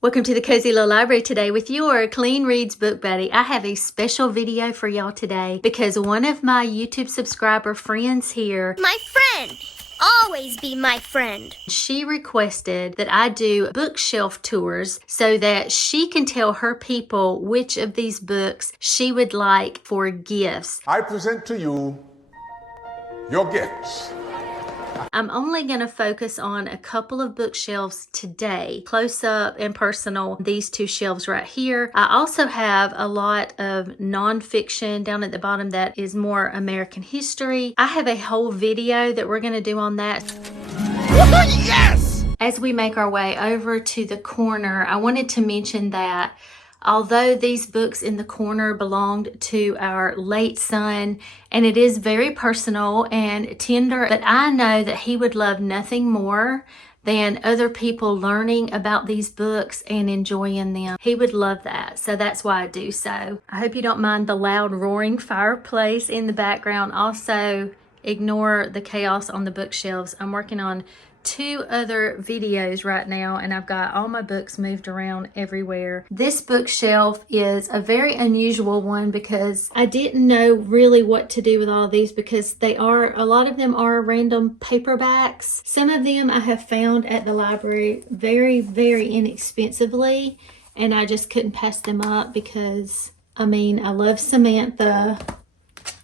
Welcome to the Cozy Little Library today with your Clean Reads Book Buddy. I have a special video for y'all today because one of my YouTube subscriber friends here, my friend, always be my friend. She requested that I do bookshelf tours so that she can tell her people which of these books she would like for gifts. I present to you your gifts. I'm only going to focus on a couple of bookshelves today, close up and personal, these two shelves right here. I also have a lot of nonfiction down at the bottom that is more American history. I have a whole video that we're going to do on that. Yes! As we make our way over to the corner, I wanted to mention that although these books in the corner belonged to our late son, and it is very personal and tender, but I know that he would love nothing more than other people learning about these books and enjoying them. He would love that, so that's why I do so. I hope you don't mind the loud roaring fireplace in the background. Also, ignore the chaos on the bookshelves. I'm working on 2 other videos right now and I've got all my books moved around everywhere. This bookshelf is a very unusual one because I didn't know really what to do with all of these because a lot of them are random paperbacks. Some of them I have found at the library very, very inexpensively and I just couldn't pass them up because, I mean, I love Samantha.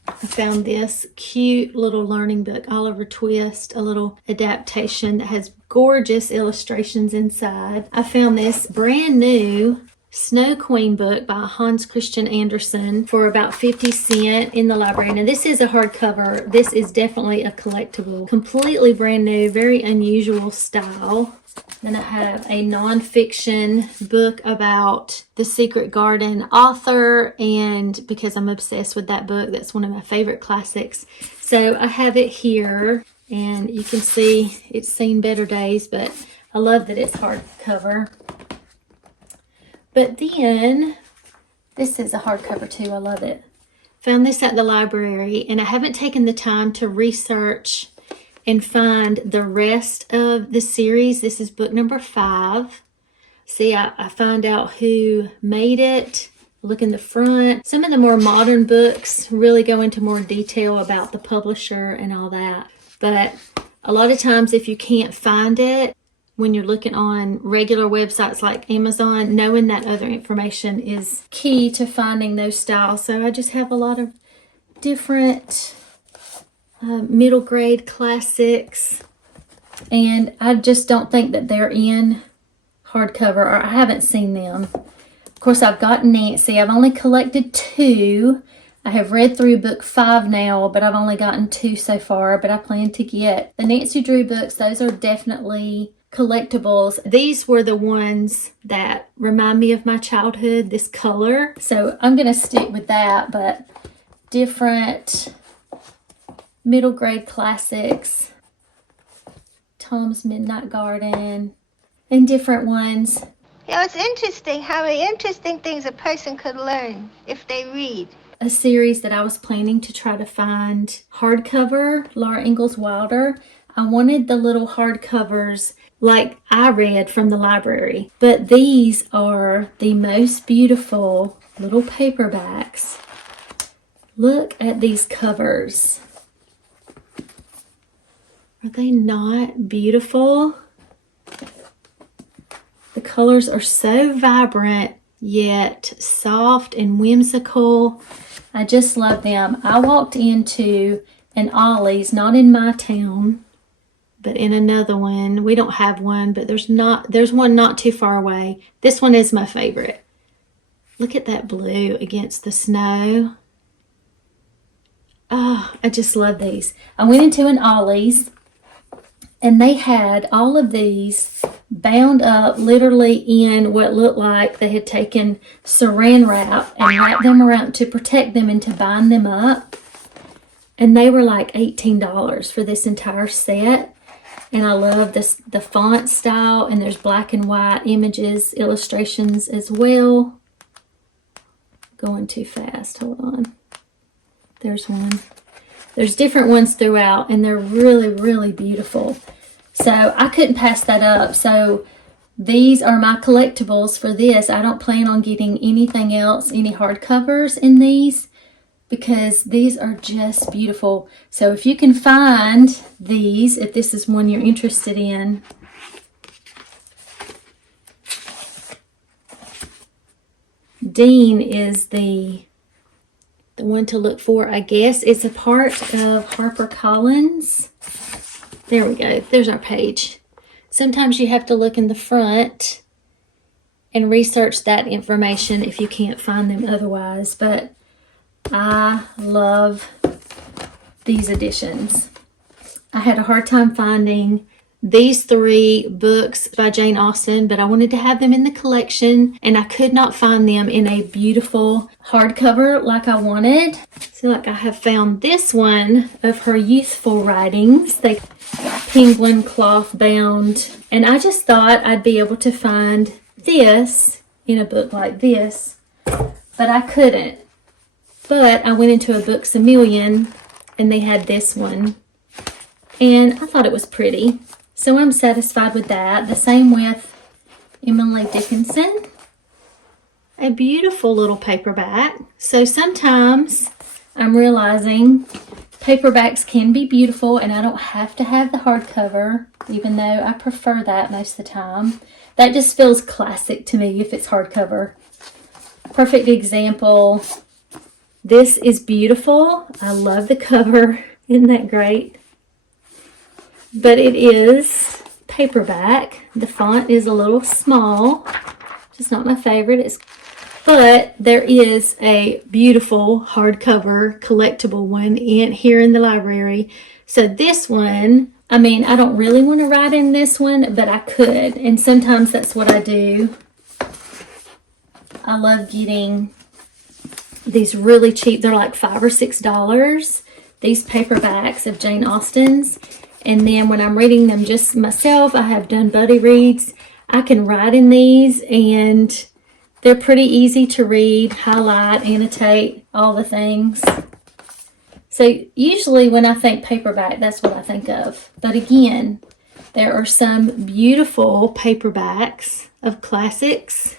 I found this cute little learning book, Oliver Twist, a little adaptation that has gorgeous illustrations inside. I found this brand new Snow Queen book by Hans Christian Andersen for about 50 cents in the library. Now this is a hardcover. This is definitely a collectible. Completely brand new, very unusual style. Then I have a nonfiction book about the Secret Garden author, and because I'm obsessed with that book, that's one of my favorite classics. So I have it here, and you can see it's seen better days, but I love that it's hardcover. But then, this is a hardcover too, I love it. Found this at the library, and I haven't taken the time to research and find the rest of the series. This is book number 5. See, I find out who made it. Look in the front. Some of the more modern books really go into more detail about the publisher and all that. But a lot of times if you can't find it, when you're looking on regular websites like Amazon, knowing that other information is key to finding those styles. So I just have a lot of different middle grade classics, and I just don't think that they're in hardcover, or I haven't seen them. Of course, I've got Nancy. I've only collected 2. I have read through book 5 now, but I've only gotten 2 so far, but I plan to get the Nancy Drew books. Those are definitely collectibles. These were the ones that remind me of my childhood, this color, so I'm gonna stick with that. But different middle grade classics, Tom's Midnight Garden, and different ones. Yeah, it's interesting how many interesting things a person could learn if they read. A series that I was planning to try to find hardcover, Laura Ingalls Wilder. I wanted the little hardcovers like I read from the library, but these are the most beautiful little paperbacks. Look at these covers. Are they not beautiful? The colors are so vibrant, yet soft and whimsical. I just love them. I walked into an Ollie's, not in my town, but in another one. We don't have one, but there's one not too far away. This one is my favorite. Look at that blue against the snow. Oh, I just love these. I went into an Ollie's, and they had all of these bound up literally in what looked like they had taken saran wrap and wrapped them around to protect them and to bind them up. And they were like $18 for this entire set. And I love the font style, and there's black and white images, illustrations as well. Going too fast, hold on. There's one. There's different ones throughout, and they're really, really beautiful. So I couldn't pass that up. So These are my collectibles for this. I don't plan on getting anything else, any hardcovers in these, because these are just beautiful. So if you can find these, if this is one you're interested in, Dean is the one to look for, I guess. It's a part of HarperCollins. There we go. There's our page. Sometimes you have to look in the front and research that information if you can't find them otherwise. But I love these editions. I had a hard time finding these 3 books by Jane Austen, but I wanted to have them in the collection, and I could not find them in a beautiful hardcover like I wanted. So like I have found this one of her youthful writings. They penguin cloth bound, and I just thought I'd be able to find this in a book like this, but I couldn't. But I went into a Books A Million and they had this one, and I thought it was pretty. So I'm satisfied with that. The same with Emily Dickinson. A beautiful little paperback. So sometimes I'm realizing paperbacks can be beautiful and I don't have to have the hardcover, even though I prefer that most of the time. That just feels classic to me if it's hardcover. Perfect example. This is beautiful. I love the cover. Isn't that great? But it is paperback. The font is a little small. Just not my favorite. But there is a beautiful hardcover collectible one here in the library. So this one, I mean, I don't really want to write in this one, but I could. And sometimes that's what I do. I love getting these really cheap. They're like $5 or $6. These paperbacks of Jane Austen's. And then when I'm reading them just myself, I have done buddy reads. I can write in these, and they're pretty easy to read, highlight, annotate, all the things. So usually when I think paperback, that's what I think of. But again, there are some beautiful paperbacks of classics.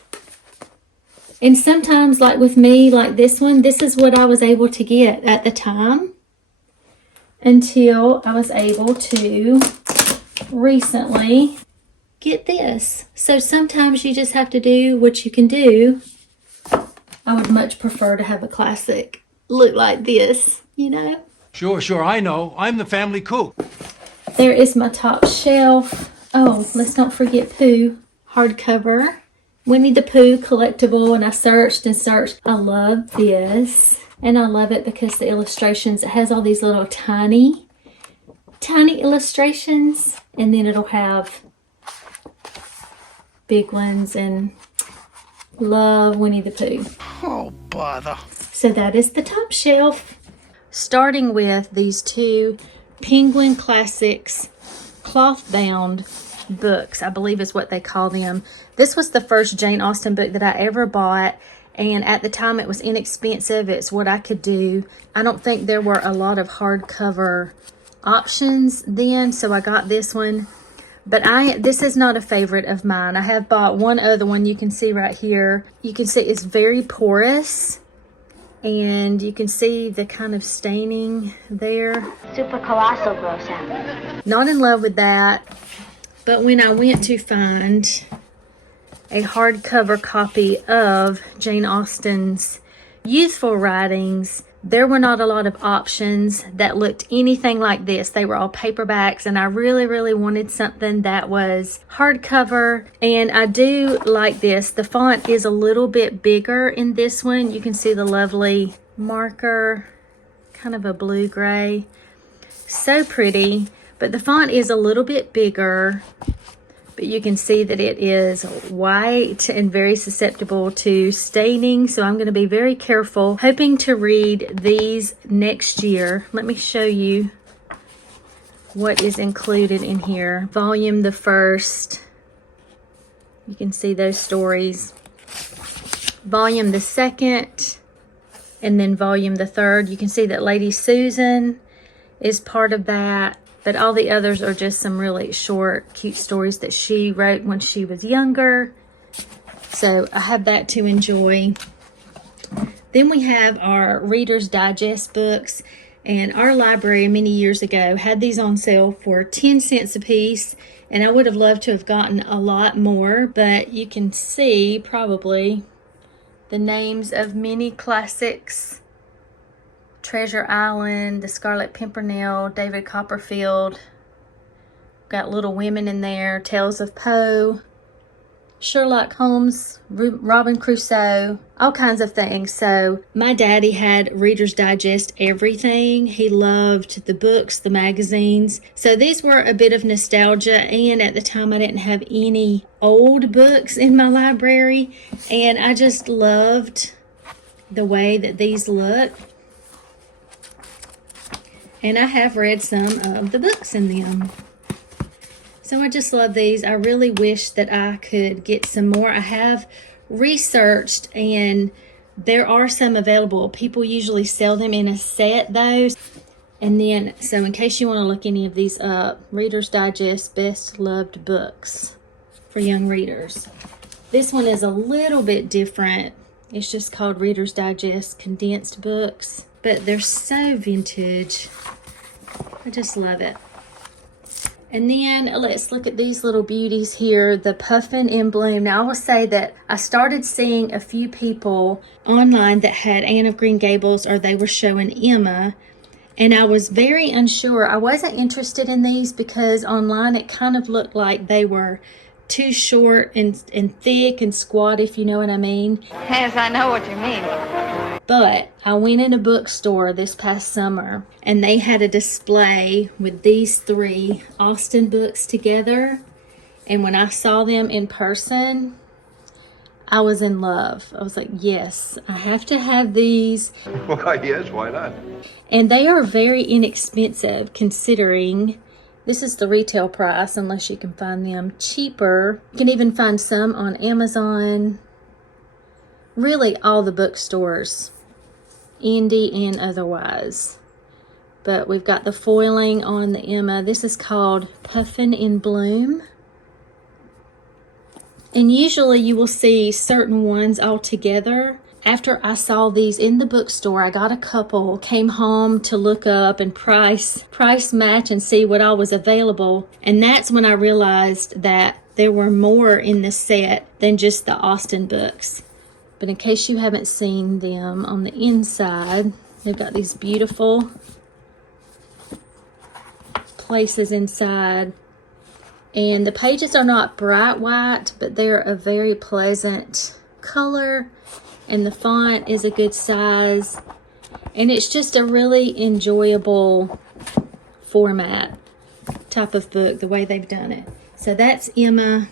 And sometimes, like with me, like this one, this is what I was able to get at the time, until I was able to recently get this. So sometimes you just have to do what you can do. I would much prefer to have a classic look like this, you know? Sure, I know. I'm the family cook. There is my top shelf. Oh, let's not forget Pooh hardcover. Winnie the Pooh collectible, and I searched and searched. I love this. And I love it because the illustrations, it has all these little tiny illustrations. And then it'll have big ones, and love Winnie the Pooh. Oh, bother. So that is the top shelf. Starting with these 2 Penguin Classics cloth bound books, I believe is what they call them. This was the first Jane Austen book that I ever bought. And at the time, it was inexpensive. It's what I could do. I don't think there were a lot of hardcover options then, so I got this one. But this is not a favorite of mine. I have bought one other one. You can see right here. You can see it's very porous. And you can see the kind of staining there. Super colossal gross out. Not in love with that. But when I went to find a hardcover copy of Jane Austen's youthful writings, there were not a lot of options that looked anything like this. They were all paperbacks, and I really wanted something that was hardcover. And I do like this. The font is a little bit bigger in this one. You can see the lovely marker, kind of a blue-gray. So pretty, but the font is a little bit bigger. But you can see that it is white and very susceptible to staining. So I'm going to be very careful. Hoping to read these next year. Let me show you what is included in here. Volume the first. You can see those stories. Volume the second. And then volume the third. You can see that Lady Susan is part of that. But all the others are just some really short, cute stories that she wrote when she was younger. So I have that to enjoy. Then we have our Reader's Digest books. And our library many years ago had these on sale for 10 cents a piece. And I would have loved to have gotten a lot more. But you can see probably the names of many classics. Treasure Island, The Scarlet Pimpernel, David Copperfield. Got Little Women in there, Tales of Poe, Sherlock Holmes, Robin Crusoe, all kinds of things. So my daddy had Reader's Digest everything. He loved the books, the magazines. So these were a bit of nostalgia, and at the time I didn't have any old books in my library, and I just loved the way that these look. And I have read some of the books in them. So I just love these. I really wish that I could get some more. I have researched, and there are some available. People usually sell them in a set, though. And then, so in case you want to look any of these up, Reader's Digest Best Loved Books for Young Readers. This one is a little bit different. It's just called Reader's Digest Condensed Books. But they're so vintage. I just love it. And then let's look at these little beauties here, the Puffin in Bloom. Now, I will say that I started seeing a few people online that had Anne of Green Gables, or they were showing Emma. And I was very unsure. I wasn't interested in these because online it kind of looked like they were too short and thick and squat, if you know what I mean. Yes, I know what you mean. But I went in a bookstore this past summer, and they had a display with these 3 Austen books together. And when I saw them in person, I was in love. I was like, yes, I have to have these. Why, yes, why not? And they are very inexpensive, considering this is the retail price, unless you can find them cheaper. You can even find some on Amazon. Really, all the bookstores, indie and otherwise. But we've got the foiling on the Emma. This is called Puffin in Bloom. And usually you will see certain ones all together. After I saw these in the bookstore, I got a couple, came home to look up and price match and see what all was available. And that's when I realized that there were more in the set than just the Austen books. But in case you haven't seen them, on the inside, they've got these beautiful places inside. And the pages are not bright white, but they're a very pleasant color. And the font is a good size. And it's just a really enjoyable format type of book, the way they've done it. So that's Emma.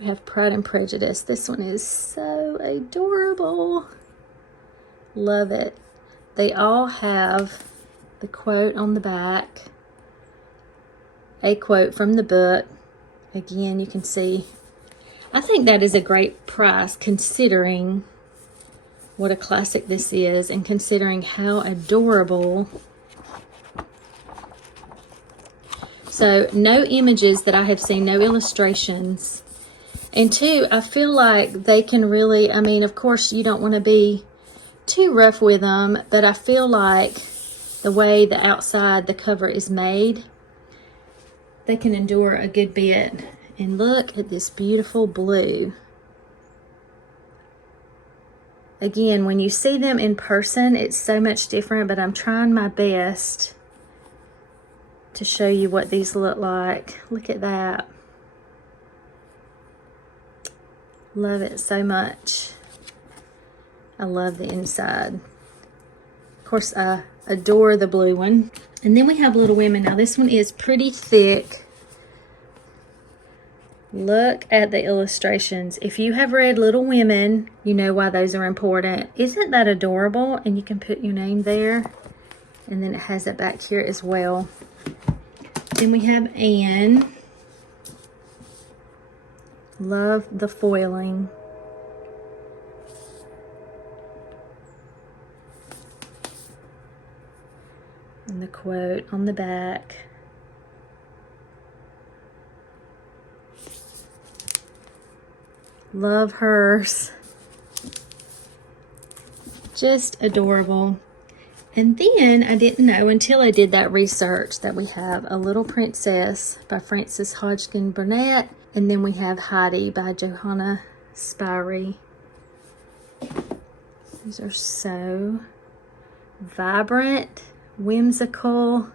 We have Pride and Prejudice. This one is so adorable. Love it. They all have the quote on the back. A quote from the book. Again, you can see. I think that is a great price considering what a classic this is and considering how adorable. So no images that I have seen, no illustrations. And 2, I feel like they can really, I mean, of course you don't want to be too rough with them, but I feel like the way the outside, the cover is made, they can endure a good bit. And look at this beautiful blue. Again, when you see them in person, it's so much different, but I'm trying my best to show you what these look like. Look at that. Love it so much. I love the inside. Of course, I adore the blue one. And then we have Little Women. Now, this one is pretty thick. Look at the illustrations. If you have read Little Women, you know why those are important. Isn't that adorable? And you can put your name there. And then it has it back here as well. Then we have Anne. Love the foiling. And the quote on the back. Love hers. Just adorable. And then I didn't know until I did that research that we have A Little Princess by Frances Hodgkin Burnett, and then we have Heidi by Johanna Spyri. These are so vibrant, whimsical.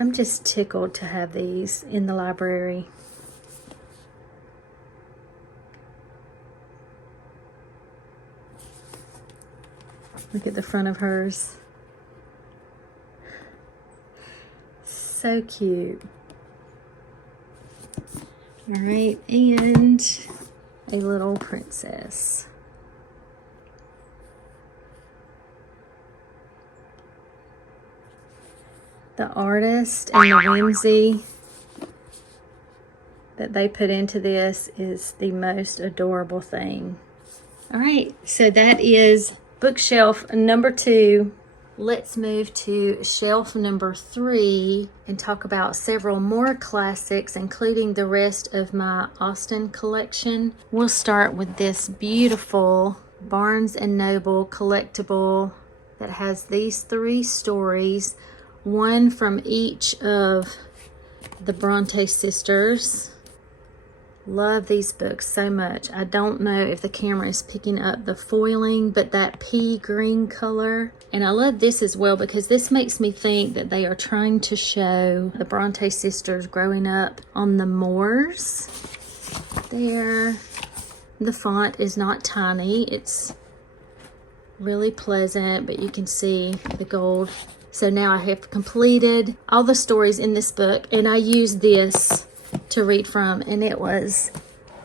I'm just tickled to have these in the library. Look at the front of hers. So cute. All right, and A Little Princess. The artist and the whimsy that they put into this is the most adorable thing. All right, so that is bookshelf number 2. Let's move to shelf number 3 and talk about several more classics, including the rest of my Austen collection. We'll start with this beautiful Barnes & Noble collectible that has these 3 stories, one from each of the Bronte sisters. Love these books so much. I don't know if the camera is picking up the foiling, but that pea green color. And I love this as well because this makes me think that they are trying to show the Bronte sisters growing up on the moors. There. The font is not tiny. It's really pleasant, but you can see the gold. So now I have completed all the stories in this book, and I used this to read from, and it was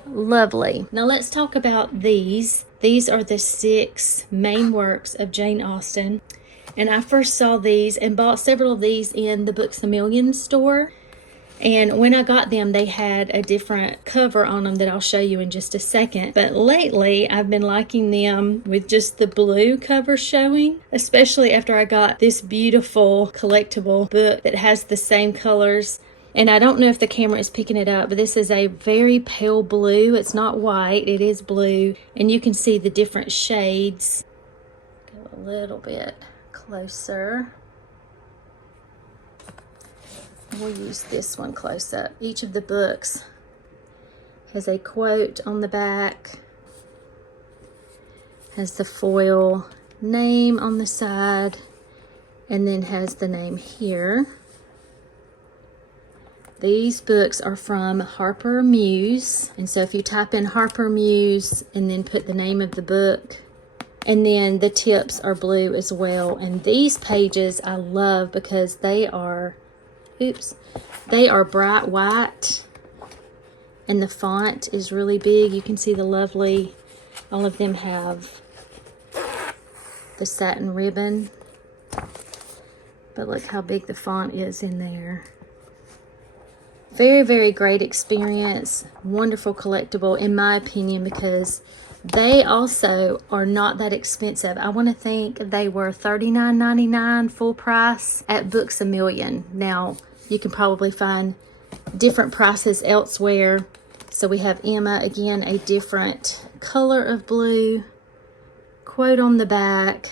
lovely. Now let's talk about these. These are the 6 main works of Jane Austen, and I first saw these and bought several of these in the Books A Million store. And when I got them, they had a different cover on them that I'll show you in just a second. But lately, I've been liking them with just the blue cover showing, especially after I got this beautiful collectible book that has the same colors. And I don't know if the camera is picking it up, but this is a very pale blue. It's not white, it is blue. And you can see the different shades. Go a little bit closer. We'll use this one close up. Each of the books has a quote on the back, has the foil name on the side, and then has the name here. These books are from Harper Muse, and so if you type in Harper Muse and then put the name of the book, and then the tips are blue as well. And these pages I love because they are bright white, and the font is really big. You can see the lovely, all of them have the satin ribbon, but look how big the font is in there. Very, very great experience. Wonderful collectible in my opinion, because they also are not that expensive. I want to think they were $39.99 full price at Books A Million. Now, you can probably find different prices elsewhere. So we have Emma, again, a different color of blue. Quote on the back.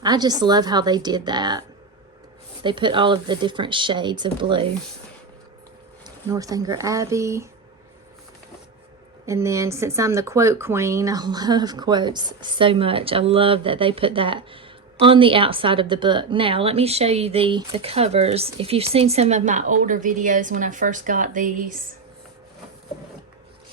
I just love how they did that. They put all of the different shades of blue. Northanger Abbey. And then, since I'm the quote queen, I love quotes so much. I love that they put that on the outside of the book. Now, let me show you the covers. If you've seen some of my older videos when I first got these,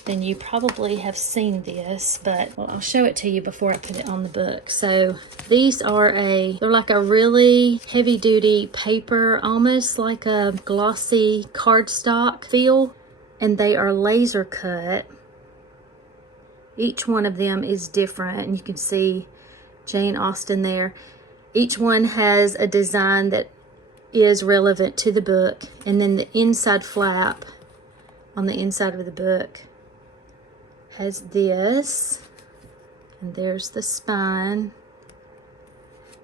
then you probably have seen this, but well, I'll show it to you before I put it on the book. So these are they're like a really heavy duty paper, almost like a glossy cardstock feel, and they are laser cut. Each one of them is different, and you can see Jane Austen there. Each one has a design that is relevant to the book, and then the inside flap on the inside of the book has this, and there's the spine.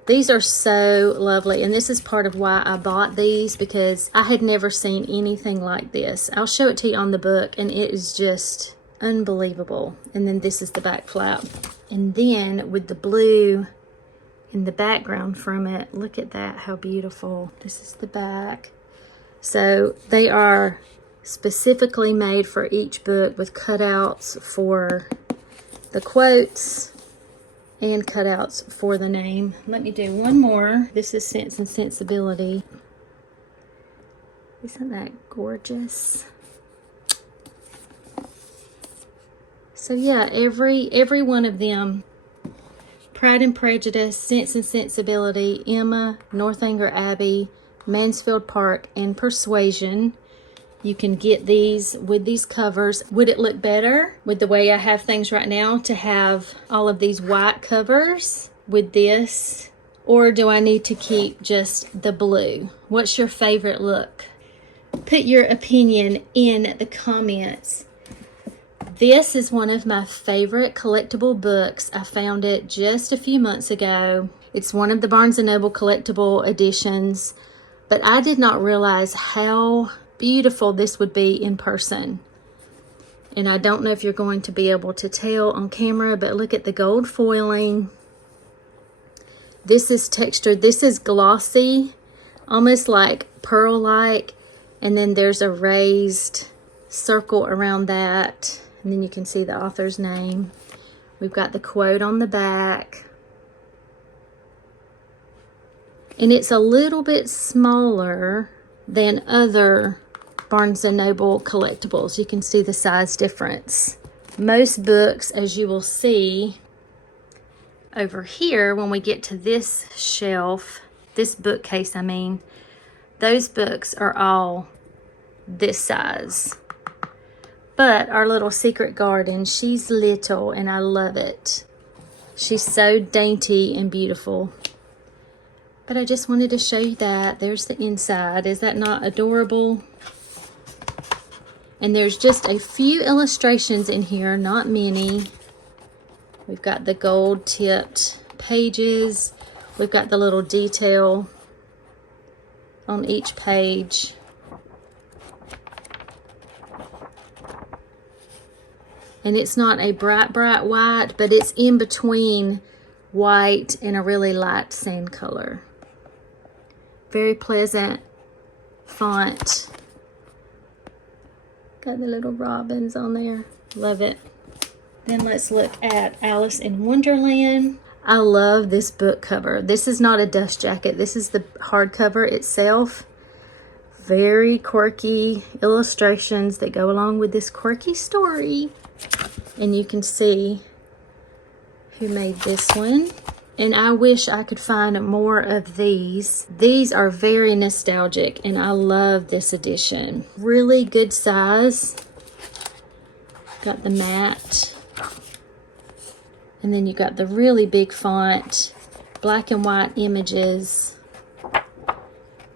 These are so lovely, and this is part of why I bought these, because I had never seen anything like this. I'll show it to you on the book, and it is just unbelievable. And then this is the back flap. And then with the blue in the background from it, look at that, how beautiful. This is the back. So they are specifically made for each book with cutouts for the quotes and cutouts for the name. Let me do one more. This is Sense and Sensibility. Isn't that gorgeous? So yeah, every one of them, Pride and Prejudice, Sense and Sensibility, Emma, Northanger Abbey, Mansfield Park, and Persuasion. You can get these with these covers. Would it look better with the way I have things right now to have all of these white covers with this? Or do I need to keep just the blue? What's your favorite look? Put your opinion in the comments. This is one of my favorite collectible books. I found it just a few months ago. It's one of the Barnes & Noble collectible editions, but I did not realize how beautiful this would be in person. And I don't know if you're going to be able to tell on camera, but look at the gold foiling. This is textured. This is glossy, almost like pearl-like. And then there's a raised circle around that. And then you can see the author's name. We've got the quote on the back. And it's a little bit smaller than other Barnes & Noble collectibles. You can see the size difference. Most books, as you will see over here, when we get to this shelf, this bookcase, I mean, those books are all this size. But our little Secret Garden, she's little and I love it. She's so dainty and beautiful. But I just wanted to show you that. There's the inside. Is that not adorable? And there's just a few illustrations in here, not many. We've got the gold tipped pages. We've got the little detail on each page. And it's not a bright white, but it's in between white and a really light sand color. Very pleasant font. Got the little robins on there. Love it. Then let's look at Alice in Wonderland. I love this book cover. This is not a dust jacket. This is the hardcover itself. Very quirky illustrations that go along with this quirky story. And you can see who made this one. And I wish I could find more of these. These are very nostalgic, and I love this edition. Really good size. Got the matte. And then you got the really big font, black and white images.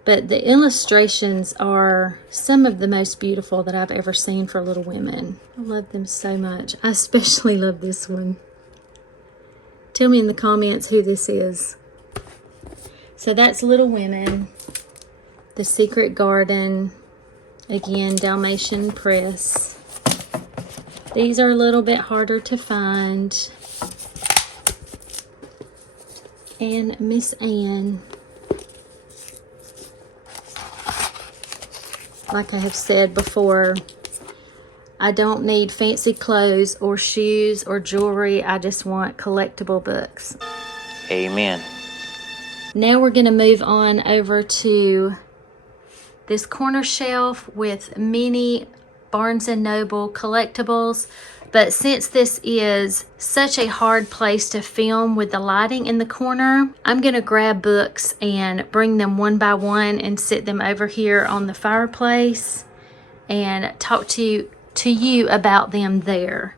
But the illustrations are some of the most beautiful that I've ever seen for Little Women. I love them so much. I especially love this one. Tell me in the comments who this is. So that's Little Women. The Secret Garden. Again, Dalmatian Press. These are a little bit harder to find. And Miss Anne. Like I have said before, I don't need fancy clothes or shoes or jewelry. I just want collectible books. Amen. Now we're going to move on over to this corner shelf with many Barnes & Noble collectibles. But since this is such a hard place to film with the lighting in the corner, I'm going to grab books and bring them one by one and sit them over here on the fireplace and talk to you about them there.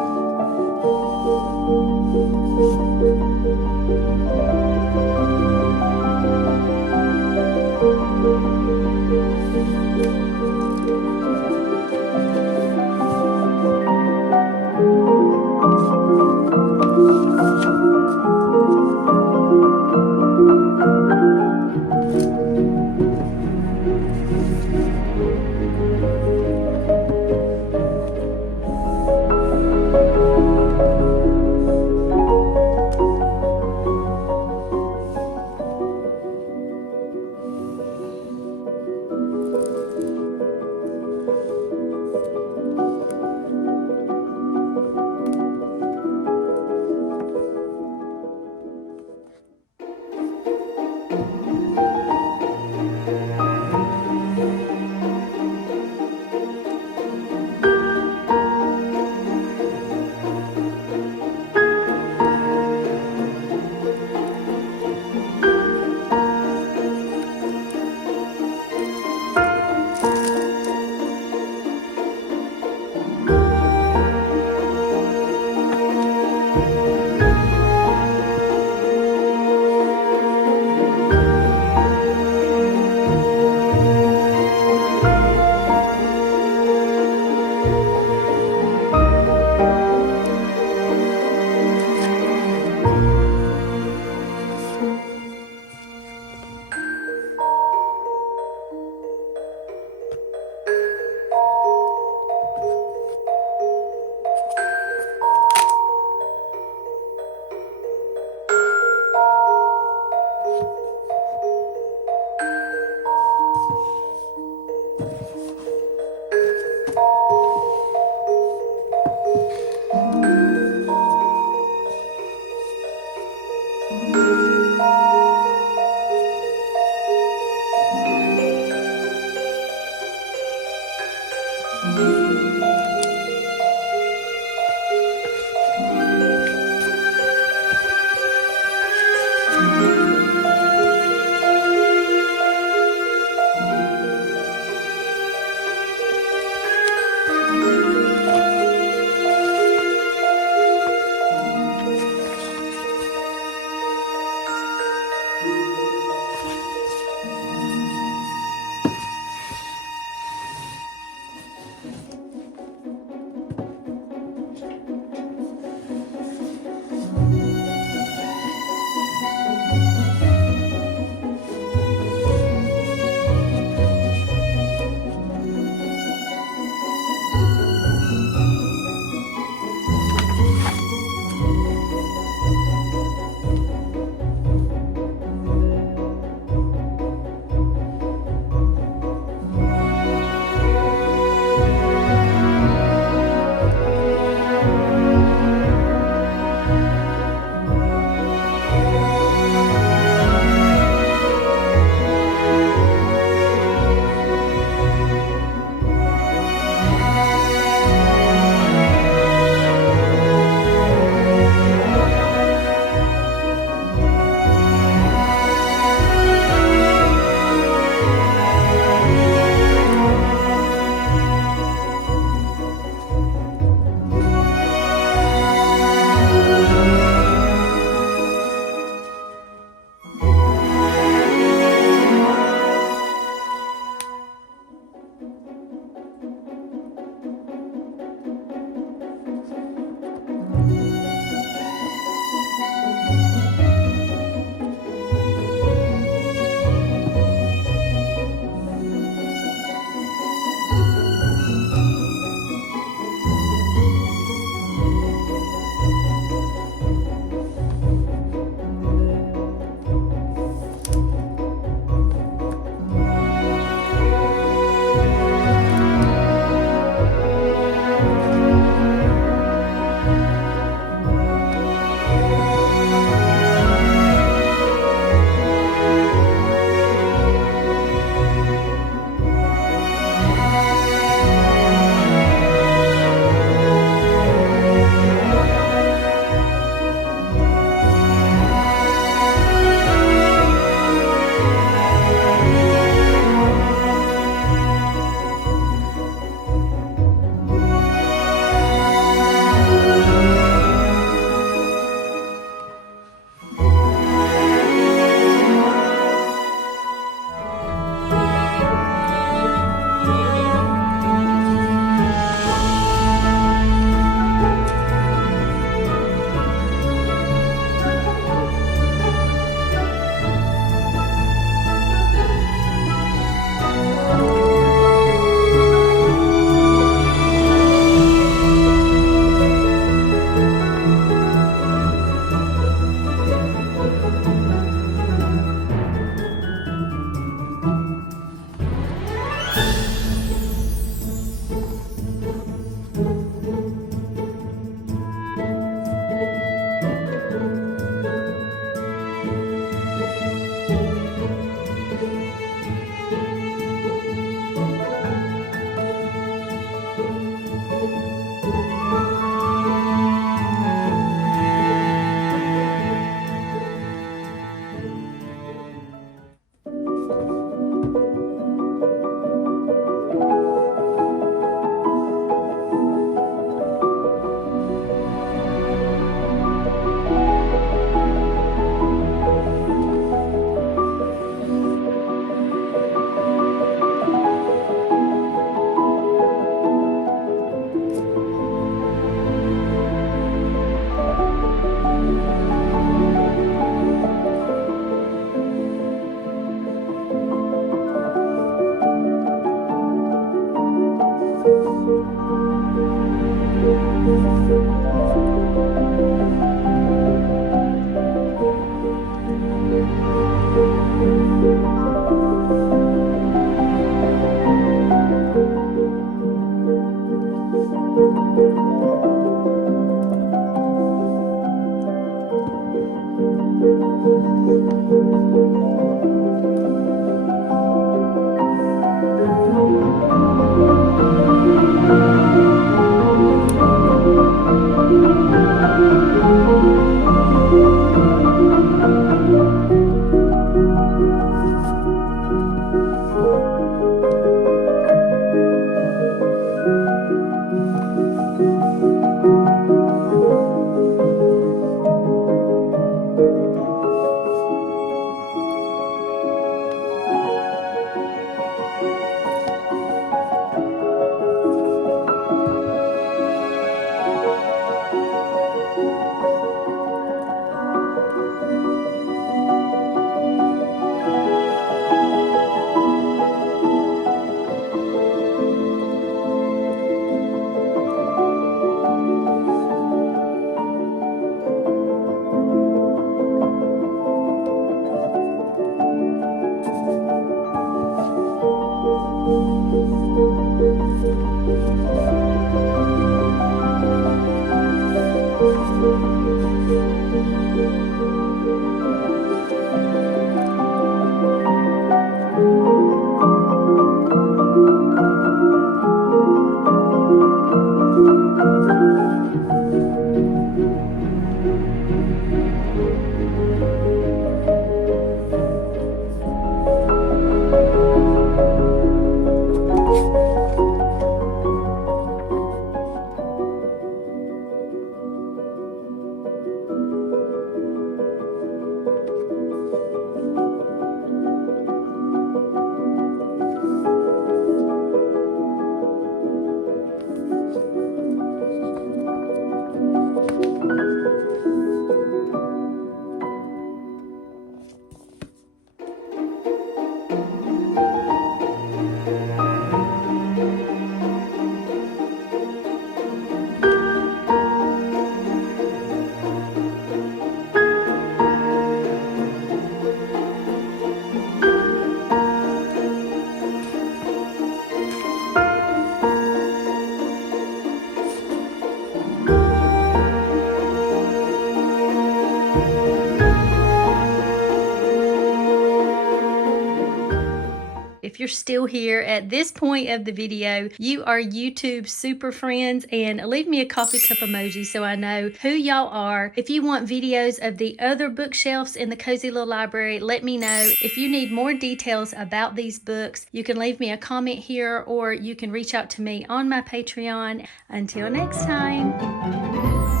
If you're still here at this point of the video, you are YouTube super friends, and leave me a coffee cup emoji so I know who y'all are. If you want videos of the other bookshelves in the cozy little library, let me know. If you need more details about these books, you can leave me a comment here, or you can reach out to me on my Patreon. Until next time.